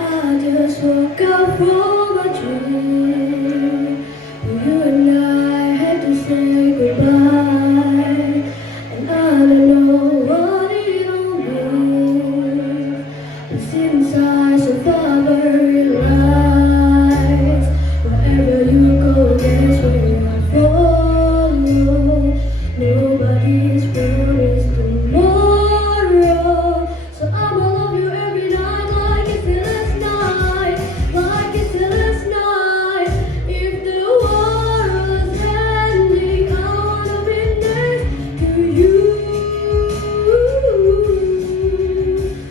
I just woke up from a dream. You and I had to say goodbye, and I don't know what it all means. But since I so far realize, wherever you go, that's where I follow. Nobody's promised tomorrow, so I'ma love you every night like it's the last night, like it's the last night. If the world's ending, I wanna be next to you.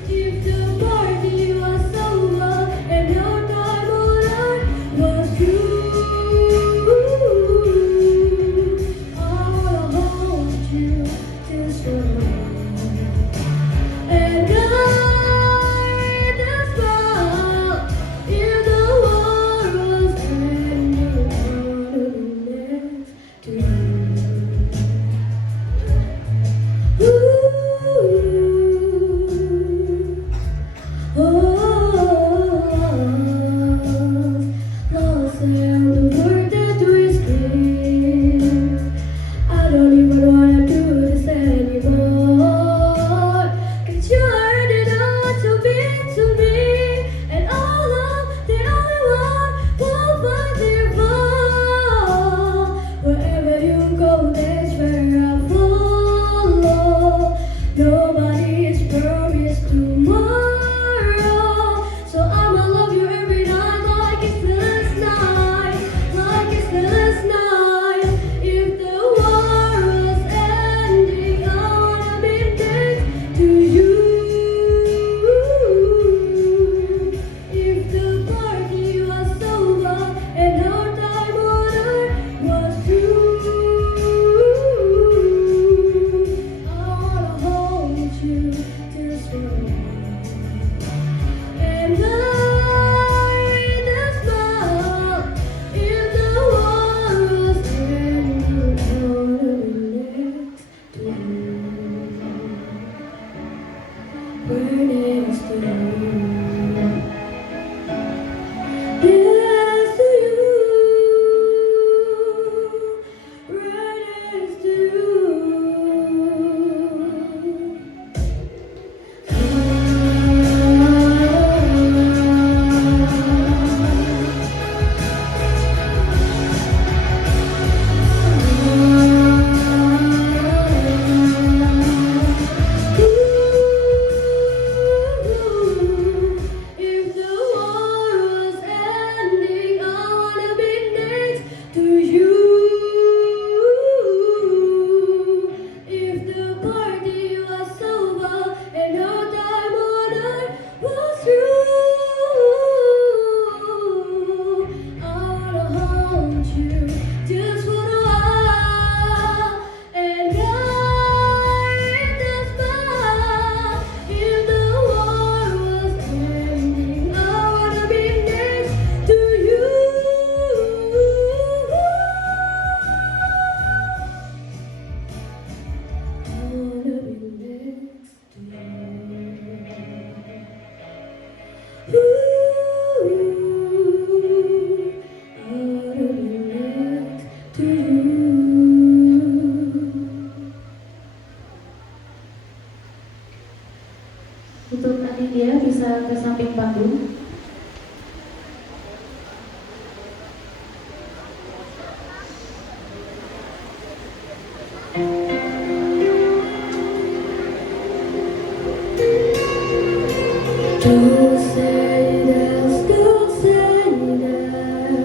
If the party was over and your time on earth was through, I wanna hold you just for a moment. And I just smile. If the world was ending, I wanna be next to you. Ooh, oh, lost in the word that we speak. I don't even wanna do this anymore. 'Cause you heard it all to be to me, and all of the only one will find your fall. Wherever you go, that's where I follow. Nobody is promised tomorrow, so I'ma love you every night like it's the last night, like it's the last night. If the world's ending, I wanna be next to you. If the party was over and our time on earth was through, I wanna hold you just for a moment. And I just smile. If the world was ending, I wanna be next to you. We're next to you. Next to you. Right next to you. If the world was ending, I wanna be next to you. If the party was over and our time on earth was through, I wanna hold you just for a while. And I just smile. If the world was ending, I wanna be next to you. I wanna be next to you. Ooh, I wanna be next to you. Untuk panitia bisa ke samping panggung. Don't say that, don't say that.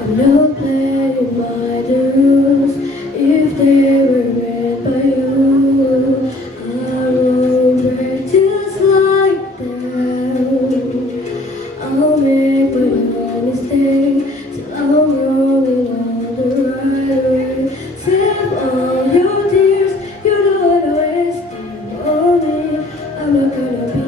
I'm not playing by the rules. If they were made by you, I won't break just like that. I'll make my own mistake till I'm rolling on the right way. Save all your tears, you don't wanna waste them on me. I'm not gonna be